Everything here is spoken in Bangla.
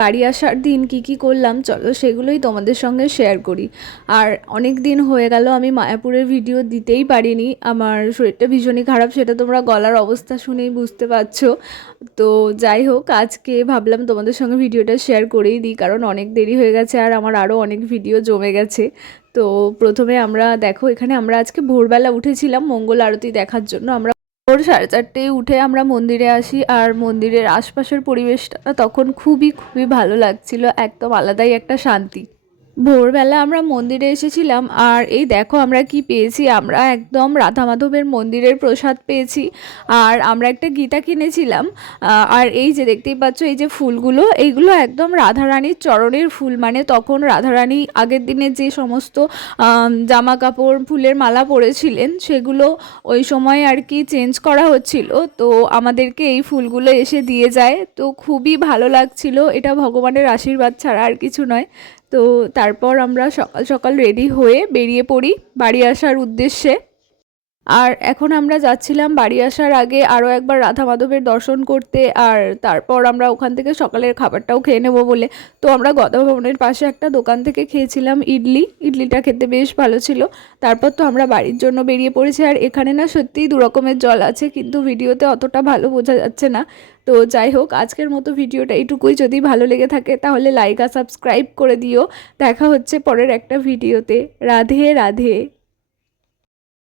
বাড়ি আসার দিন কি করলাম চলো সেগুলোই তোমাদের সঙ্গে শেয়ার করি। আর অনেক দিন হয়ে গেল আমি মায়াপুরের ভিডিও দিতেই পারিনি, আমার শরীরটা ভীষণই খারাপ, সেটা তোমরা গলার অবস্থা শুনেই বুঝতে পারছো। তো যাই হোক, আজকে ভাবলাম তোমাদের সঙ্গে ভিডিওটা শেয়ার করেই দিই, কারণ অনেক দেরি হয়ে গেছে আর আমার আরও অনেক ভিডিও জমে গেছে। তো প্রথমে আমরা দেখো, এখানে আমরা আজকে ভোরবেলা উঠেছিলাম মঙ্গল আরতি দেখার জন্য। আমরা ভোর 4:30 উঠে আমরা মন্দিরে আসি, আর মন্দিরের আশপাশের পরিবেশটা তখন খুবই খুবই ভালো লাগছিল, একদম আলাদাই একটা শান্তি। ভোরবেলা আমরা মন্দিরে এসেছিলাম, আর এই দেখো আমরা কি পেয়েছি, আমরা একদম রাধা মাধবের মন্দিরের প্রসাদ পেয়েছি। আর আমরা একটা গীতা কিনেছিলাম। আর এই যে দেখতেই পাচ্ছ, এই যে ফুলগুলো, এইগুলো একদম রাধারানীর চরণের ফুল, মানে তখন রাধারানী আগের দিনে যে সমস্ত জামা কাপড় ফুলের মালা পরেছিলেন সেগুলো ওই সময় আর কি চেঞ্জ করা হচ্ছিল, তো আমাদেরকে এই ফুলগুলো এসে দিয়ে যায়। তো খুবই ভালো লাগছিল, এটা ভগবানের আশীর্বাদ ছাড়া আর কিছু নয়। তো তারপর আমরা সকাল সকাল রেডি হয়ে বেরিয়ে পড়ি বাড়ি আসার উদ্দেশ্যে। আর এখন আমরা যাচ্ছিলাম বাড়ি আসার আগে আরও একবার রাধা মাধবের দর্শন করতে, আর তারপর আমরা ওখান থেকে সকালের খাবারটাও খেয়ে নেবো বলে। তো আমরা গদা ভবনের পাশে একটা দোকান থেকে খেয়েছিলাম ইডলিটা খেতে বেশ ভালো ছিল। তারপর তো আমরা বাড়ির জন্য বেরিয়ে পড়েছি। আর এখানে না সত্যিই দু রকমের জল আছে, কিন্তু ভিডিওতে অতটা ভালো বোঝা যাচ্ছে না। তো যাই হোক, আজকের মতো ভিডিওটা এইটুকুই। যদি ভালো লেগে থাকে তাহলে লাইক আর সাবস্ক্রাইব করে দিও। দেখা হচ্ছে পরের একটা ভিডিওতে। রাধে রাধে।